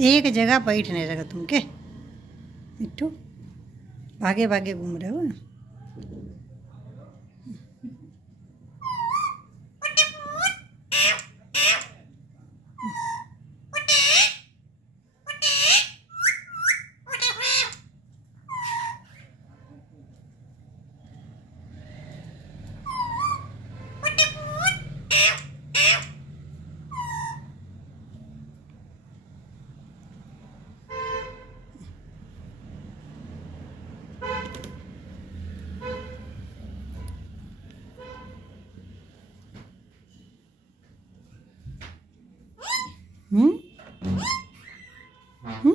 एक जगह बैठ नहीं रहा तुम के मिट्टू, भागे भागे घूम रहे हो। हम्म हम्म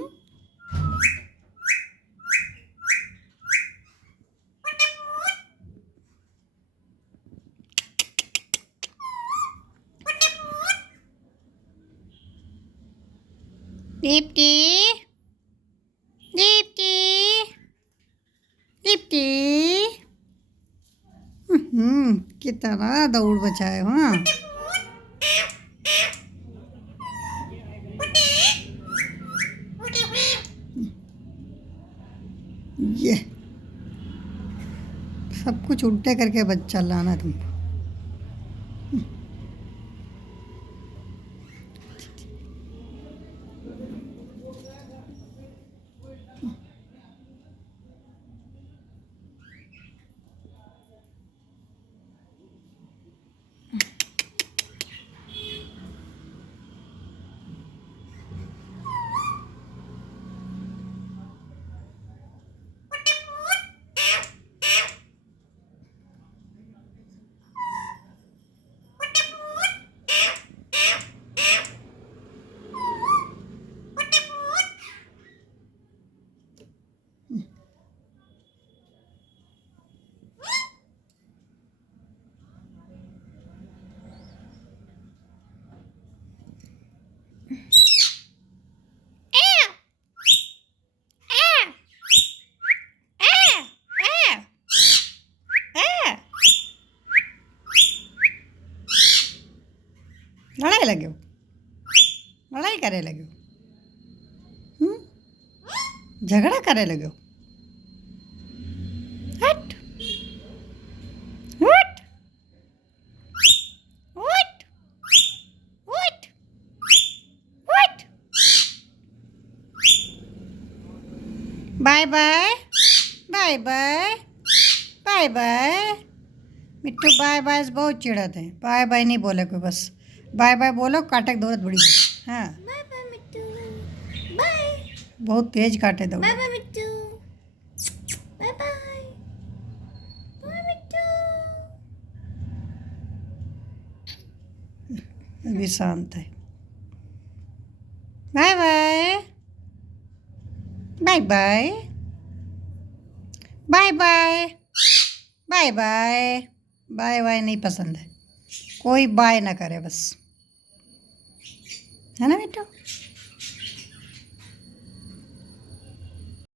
दीप्ति, दीप्ति, दीप्ति। कितना दौड़ बचाए हो। हाँ ये सब कुछ उल्टे करके बच्चा लाना तुमको। लड़ाई लगे हो, लड़ाई करे लगे हो। झगड़ा करे लगे हो। हट हट हट हट हट। Bye bye bye bye bye bye. मिट्टू बाय बाय बहुत चिढ़त है। बाय बाय नहीं बोले कोई, बस बाय बाय बोलो, काटे दौड़त बड़ी। हाँ बाय बाय मिट्टू, बाय। बहुत तेज काटे दौड़। बाय बाय मिट्टू, बाय बाय, बाय मिट्टू। अभी शांत है। Bye bye bye bye bye bye bye bye. Bye bye नहीं पसंद है, कोई बाय ना करे बस, है ना बेटा।